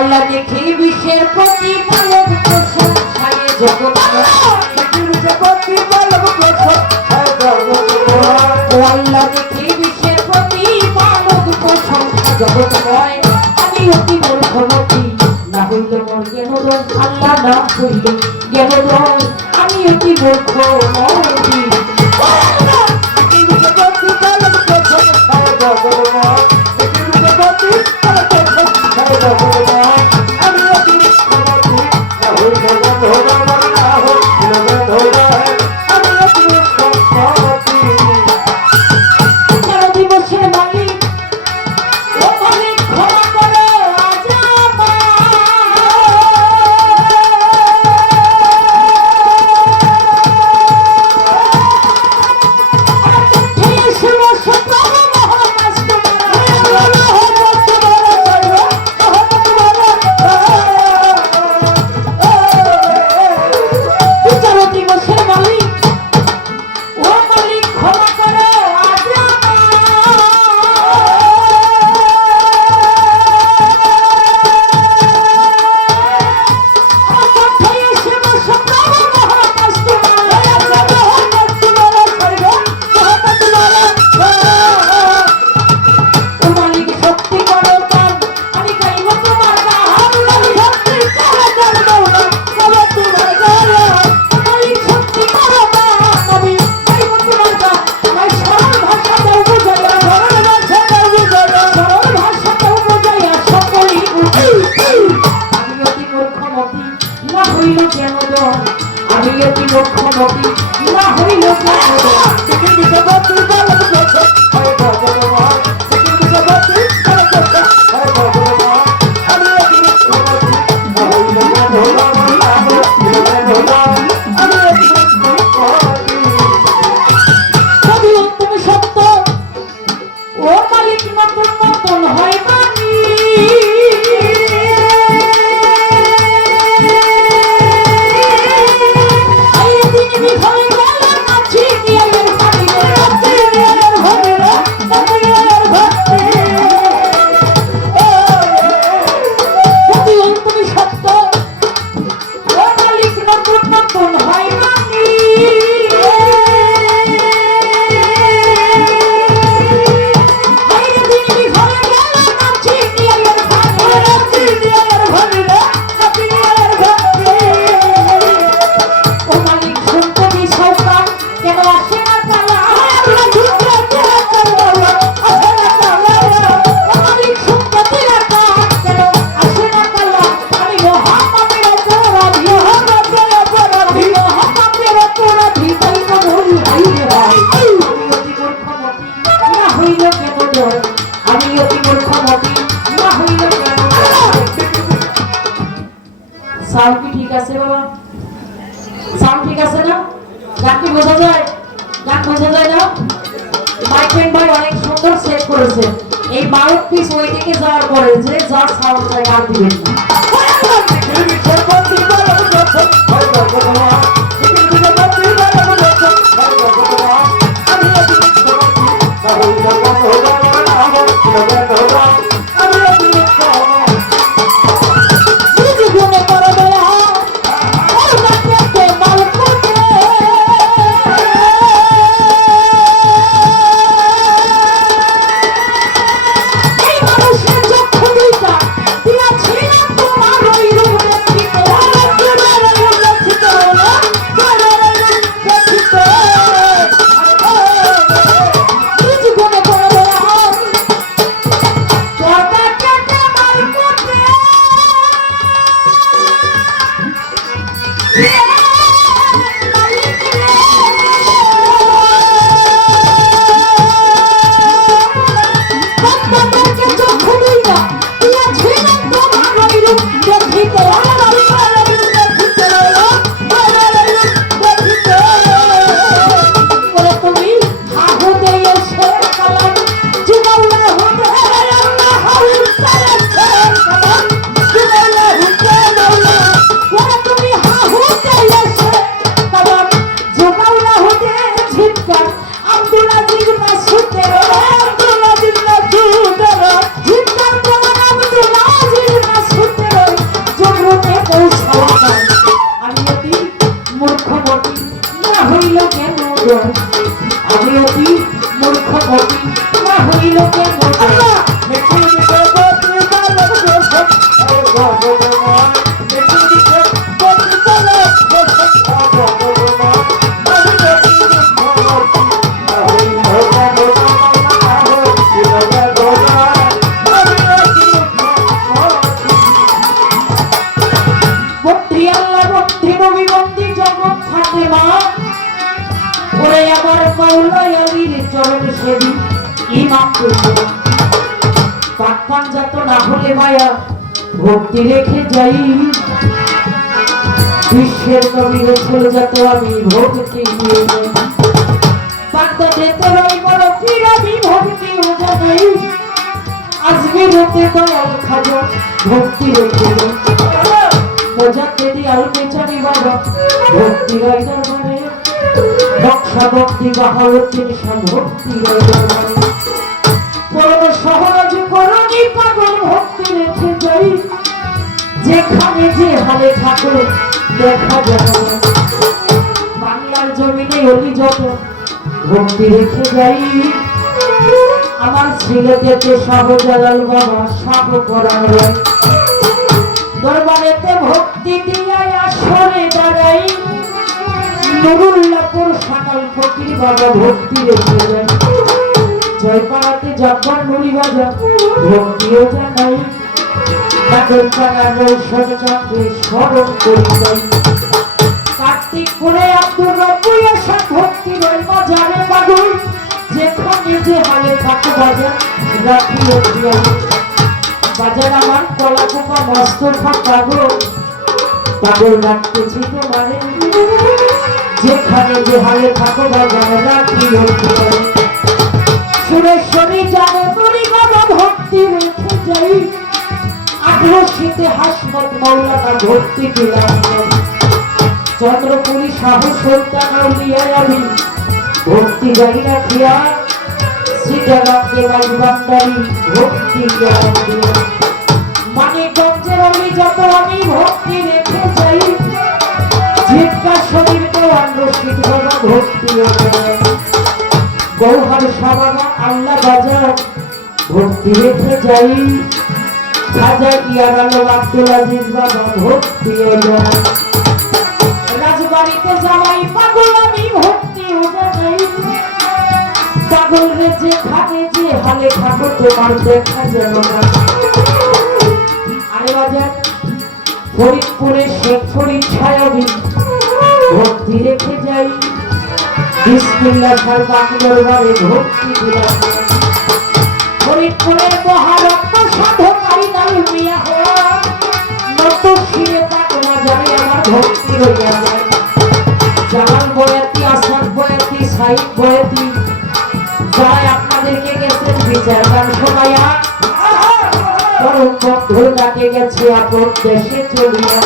আল্লাহ দেখি বিশ্বের প্রতি পালক পোষণ ছায়ে জগৎ আল্লাহ দেখি বিশ্বের প্রতি পালক পোষণ জগৎময় আমি অতি মূর্খমতি না হইল মোর জ্ঞানোদয় আল্লাহ না হইল জ্ঞানোদয় আমি অতি মূর্খমতি আমি অতি মূর্খমতি না হইল তুমি সত্য ও মালিক নতুন নতুন হয় বাণী সাউন্ড কি ঠিক আছে বাবা? সাউন্ড ঠিক আছে না? গান কি বোঝা যায়? গান বোঝা যায় না? মাইক্রোফোন ভাই অনেক সুন্দর সেট করেছে। এই মাউথপিস ওই দিকে যাওয়ার পরে যে যার সাউন্ড চাই গান দিবেন না। আসলে মায়া ভক্তি রেখে যাই বিশ্বের নবীর ছেলে যত আমি ভক্তি নিয়ে যাই বান্দা যেতে রই বড় পীর আমি ভক্তি ও জানাই আজকে হতে দয়াল খাজা ভক্তি রেখে যাই মজাতে দিয়াল পেছানি বাবা ভক্তি রই দরবারে বক্সা ভক্তি বাহাউদ্দিন শাহ ভক্তি রই দরবারে বড় সহজ করণী পাগল ভক্তি রেখে যাই যেখানে যে হালে ঠাকুর দেখা যায় বাংলার জমিনে অলি যত ভক্তি রেখে যাই আমার সিলেটেতে শাহজালাল বাবা সাপ করার দরবারেতে ভক্তি দিয়া আসরে দাঁড়াই নুরুল্লাহপুর সাকাল ফকির বাবা ভক্তি রেখে যাই জয়পাড়াতে জব্বার নুরি বাজা ভক্তিও জানাই তাদের পাড়ার রৌশন চন্দ্রে স্মরণ করি যাই কার্তিকপুরে আব্দুর রব্বুল আসাদ ভক্তি রই বাজারে পাগল যেখানে যে হালে থাকে বাজার রাখিও দিয়াই বাজার আমার কলাকুপা মস্তফা পাগল পাগল রাখতেছি তোমারে যেখানে যে হালে থাকো বাজার রাখিও দিয়াই সুরেশ্বরী জানে নুরি বাবা ভক্তি রেখে যাই আগ্রসীতে হাসমত মৌলানা ভক্তি দিলাম চন্দ্রপুরী শাহ সুলতান আউলিয়ায় আমি ভক্তি যাই রাখিয়া সিটাগাঙ্গে বাড়ি ভক্তি জ্ঞান দিয়া মানিকগঞ্জের আমি যত আমি ভক্তি রেখে যাই জিজ্ঞা শরীর দেওয়ান রশিদ বাবা ভক্তি গৌহার সাবাবা আল্লাহ বাজার ভক্তি রেখে যাই খাজা ইয়ার আলম আব্দুল আজিজ বাবা ভক্তি রাজবাড়িতে যাওয়াই পাগল আমি ভক্তি জানাই পাগল রে যেখানে যে হালে থাকো তোমার দেখা যেন না আরে বাজার ফরিদপুরে শেখ ফরিদ ছায়াবি ভক্তি রেখে যাই বিসমিল্লাহ সার বাকি দরবারে ভক্তি দিলাম ফরিদপুরের মহারত্ন সাধক আইনাল মিয়া হওয়া নত শিরে পাকনা জানে আমার ভক্তি রইয়া যায় জালাল বয়াতি আসাদ বয়াতি সাইদ বয়াতি যারা আপনাদেরকে গেছেন বিচার গান শোনায়া পরম বন্ধুর ডাকে গেছে আপন দেশে চলিয়া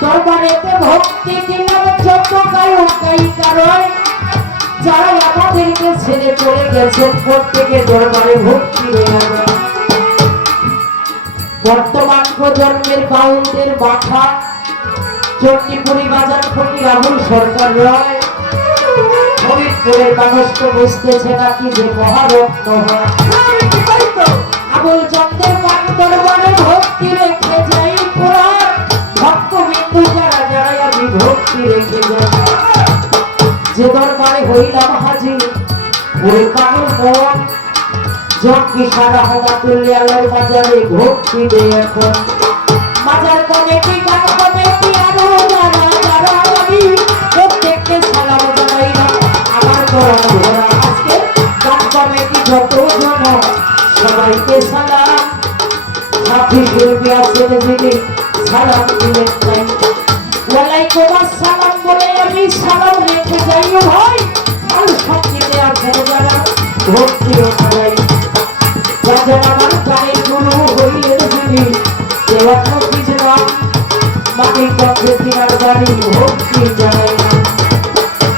দরবারেতে ভক্তি দিলাম যত গায়ক গায়িকা রয় যারা আমাদেরকে ছেড়ে চলে গেছেন প্রত্যেকে দরবারে ভক্তি রয়ে যায় বর্তমান প্রজন্মের বাউলদের মাথা চণ্ডীপুরি বাজার ফকির আবুল সরকার রয় ফরিদপুরের মানুষ তো বুঝতেছে নাকি যে মহারত্ন হয় আবুল চন্দ্রের পাক দরবারে ভক্তি রেখে যাই পুরাণ ভক্তবিন্দু যারা যারাই আমি ভক্তি রেখে যাই যে দরবারে হইলাম হাজির ওই পাগল মন জঙ্গি সারা রহমাতুল্লাহ আলাইহির বাজারে ভক্তি দেয় এখন বাজার কমিটি গান কমিটি আরো যারা যারা আমি প্রত্যেককে সালাম জানাইলাম আমার কোরআন ধরা আজকে গান কমিটি যত জন সবাইকে সালাম সাথী শিল্পী আছেন যিনি সালাম দিলেন তাই ওয়ালাইকুম আসসালাম বলে আমি সালাম রেখে যাই ভাই আর সবকিছু আছেন যারা ভক্তি রাখাই যারা আমার গানের গুরু হইলেন যিনি দেওয়াত্ম কিছু নাম মানিকগঞ্জে তিনার বাড়ি ভক্তি জানাই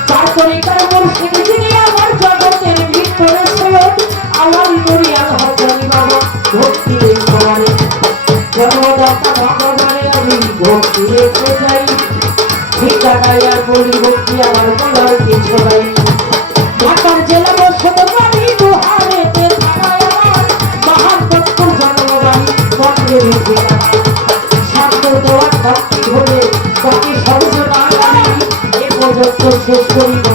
তার তরিকার মুর্শিদ যিনি আমার জগতের ভিতরে সৈয়দ আওয়াল নুরিয়াল হাজারি বাবা ভক্তি রেখে জন্মদাতা ভগবানে আমি ভক্তি রেখে যাই ঠিকানায় আর বলি ভক্তি আমার বলার কিছু নাই ঢাকার জেলা বসত বাড়ি দুহারেতে থানায় আমার মহান তত্ত্বর জন্মবাড়ি মন্দির শান্ত দেওয়ার ভক্তি হলে বাকি সর্বজনা এ পর্যন্ত শেষ করি